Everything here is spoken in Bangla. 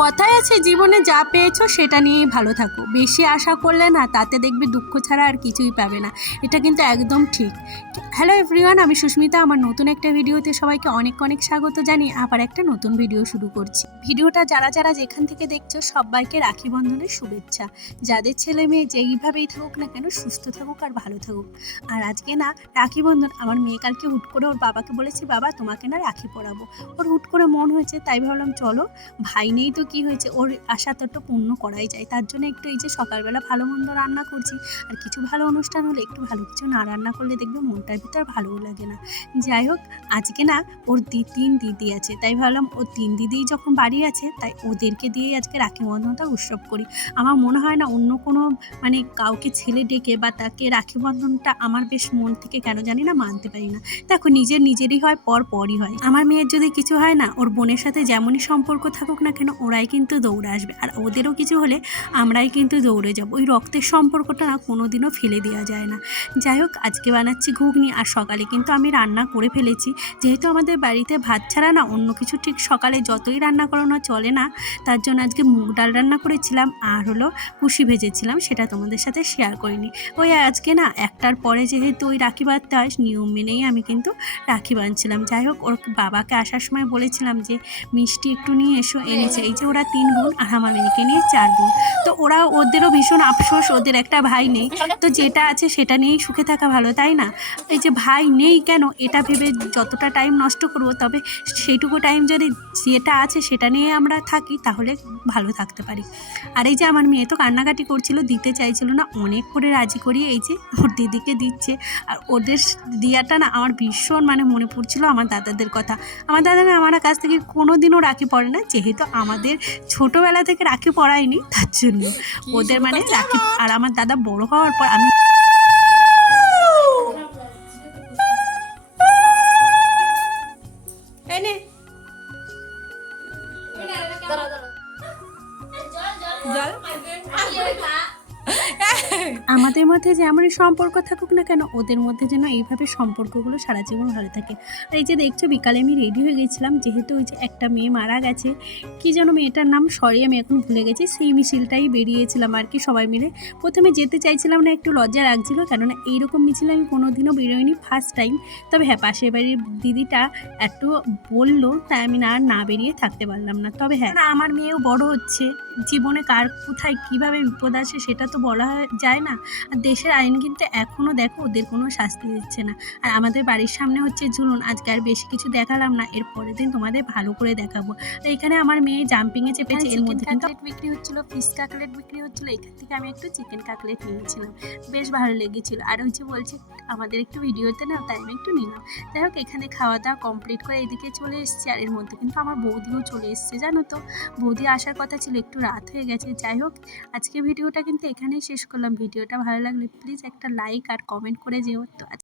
কথায় আছে জীবনে যা পেয়েছো সেটা নিয়েই ভালো থাকো, বেশি আশা করলে না তাতে দেখবে দুঃখ ছাড়া আর কিছুই পাবে না। এটা কিন্তু একদম ঠিক। হ্যালো এভরিওয়ান, আমি সুস্মিতা। আমার নতুন একটা ভিডিওতে সবাইকে অনেক অনেক স্বাগত জানিয়ে আবার একটা নতুন ভিডিও শুরু করছি। ভিডিওটা যারা যারা যেখান থেকে দেখছো সবাইকে রাখি বন্ধনের শুভেচ্ছা। যাদের ছেলে মেয়ে যেইভাবেই থাকুক না কেন সুস্থ থাকুক আর ভালো থাকুক। আর আজকে না রাখি বন্ধন, আমার মেয়ে কালকে হুট করে ওর বাবাকে বলেছি, বাবা তোমাকে না রাখি পরাবো। ওর হুট করে মন হয়েছে, তাই ভাবলাম চলো, ভাই নেই তো কি হয়েছে, ওর আশা তো একটু পূর্ণ করাই যায়। তার জন্য একটু এই যে সকালবেলা ভালো মন্দ রান্না করছি। আর কিছু ভালো অনুষ্ঠান হলে একটু ভালো কিছু না রান্না করলে দেখবে মনটার ভিতর ভালোও লাগে না। যাই হোক, আজকে না ওর তিন দিদি আছে, তাই ভাবলাম ওর তিন দিদিই যখন বাড়ি আছে তাই ওদেরকে দিয়েই আজকে রাখি বন্ধনটা উৎসব করি। আমার মনে হয় না অন্য কোনো মানে কাউকে ছেলে ডেকে বা তাকে রাখি বন্ধনটা আমার বেশ মন থেকে কেন জানি না মানতে পারি না। দেখো, নিজেরই হয়, পরই হয়। আমার মেয়ের যদি কিছু হয় না, ওর বোনের সাথে যেমনই সম্পর্ক থাকুক না কেন ওরাই কিন্তু দৌড়ে আসবে, আর ওদেরও কিছু হলে আমরাই কিন্তু দৌড়ে যাব। ওই রক্তের সম্পর্কটা না কোনোদিনও ফেলে দেওয়া যায় না। যাই হোক, আজকে বানাচ্ছি ঘুগনি, আর সকালে কিন্তু আমি রান্না করে ফেলেছি। যেহেতু আমাদের বাড়িতে ভাত ছাড়া না অন্য কিছু ঠিক সকালে যতই রান্না করানো চলে না, তার জন্য আজকে মুগ ডাল রান্না করেছিলাম আর হলো কুশি ভেজেছিলাম, সেটা তোমাদের সাথে শেয়ার করিনি। ওই আজকে না একটার পরে যেহেতু ওই রাখি বাঁধতে হয়, নিয়ম মেনেই আমি কিন্তু রাখি বাঁধছিলাম। যাই হোক, ওর বাবাকে আসার সময় বলেছিলাম যে মিষ্টি একটু নিয়ে এসো, এনেছে। এই যে ওরা 3 বোন আর আমার মেয়েকে নিয়ে 4 বোন। তো ওদেরও ভীষণ আফসোস, ওদের একটা ভাই নেই। তো যেটা আছে সেটা নিয়েই সুখে থাকা ভালো, তাই না? এই যে ভাই নেই কেন এটা ভেবে যতটা টাইম নষ্ট করব, তবে সেইটুকু টাইম যদি যেটা আছে সেটা নিয়ে আমরা থাকি তাহলে ভালো থাকতে পারি। আর এই যে আমার মেয়ে তো কান্নাকাটি করছিল, দিতে চাইছিল না, অনেক করে রাজি করিয়ে এই যে ওর দিদিকে দিচ্ছে। আর ওদের দিয়াটা না আমার ভীষণ মানে মনে পড়ছিল আমার দাদাদের কথা। আমার দাদারা আমার কাছ থেকে কোনো দিনও রাখি পড়ে না, যেহেতু আমাদের ছোটোবেলা থেকে রাখি পড়ায়নি, তার জন্য ওদের মানে রাখি। আর আমার দাদা বড় হওয়ার পর আমি আমাদের মধ্যে যেমনই সম্পর্ক থাকুক না কেন ওদের মধ্যে যেন এইভাবে সম্পর্কগুলো সারা জীবন ভালো থাকে। আর এই যে দেখছো, বিকালে আমি রেডি হয়ে গেছিলাম, যেহেতু ওই যে একটা মেয়ে মারা গেছে, কি যেন মেয়েটার নাম, সরি আমি এখন ভুলে গেছি, সেই মিছিলটাই বেরিয়েছিলাম আর কি সবাই মিলে। প্রথমে যেতে চাইছিলাম না, একটু লজ্জা লাগছিল, কেননা এইরকম মিছিল আমি কোনোদিনও বেরোইনি, ফার্স্ট টাইম। তবে হ্যাঁ, পাশের বাড়ির দিদিটা একটু বললো, তাই আমি না বেরিয়ে থাকতে পারলাম না। তবে হ্যাঁ, আমার মেয়েও বড় হচ্ছে, জীবনে কার কোথায় কীভাবে বিপদ আসে সেটা তো বলা যায় না। আর দেশের আইন কিন্তু এখনও দেখো ওদের কোনো শাস্তি দিচ্ছে না। আর আমাদের বাড়ির সামনে হচ্ছে ঝুলন, আজকে আর বেশি কিছু দেখালাম না, এর পরের দিন তোমাদের ভালো করে দেখাবো। তো এখানে আমার মেয়ে জাম্পিংয়ে চেপেছে, এর মধ্যে কিন্তু বিক্রি হচ্ছিলো, ফিশ কাকলেট বিক্রি হচ্ছিলো, এখান থেকে আমি একটু চিকেন কাকলেট নিয়েছিলাম, বেশ ভালো লেগেছিলো। আর ওই যে বলছে আমাদের একটু ভিডিওতে নাও, তাই আমি একটু নিলাম। যাই হোক, এখানে খাওয়া দাওয়া কমপ্লিট করে এদিকে চলে এসেছি, আর এর মধ্যে কিন্তু আমার বৌদিও চলে এসছে, জানো তো। বৌদি আসার কথা ছিল, একটু রাত হয়ে গেছে। যাই হোক, আজকে ভিডিওটা কিন্তু এখানেই শেষ করলাম। ভিডিওটা ভালো লাগলে প্লিজ একটা লাইক আর কমেন্ট করে যেও। তো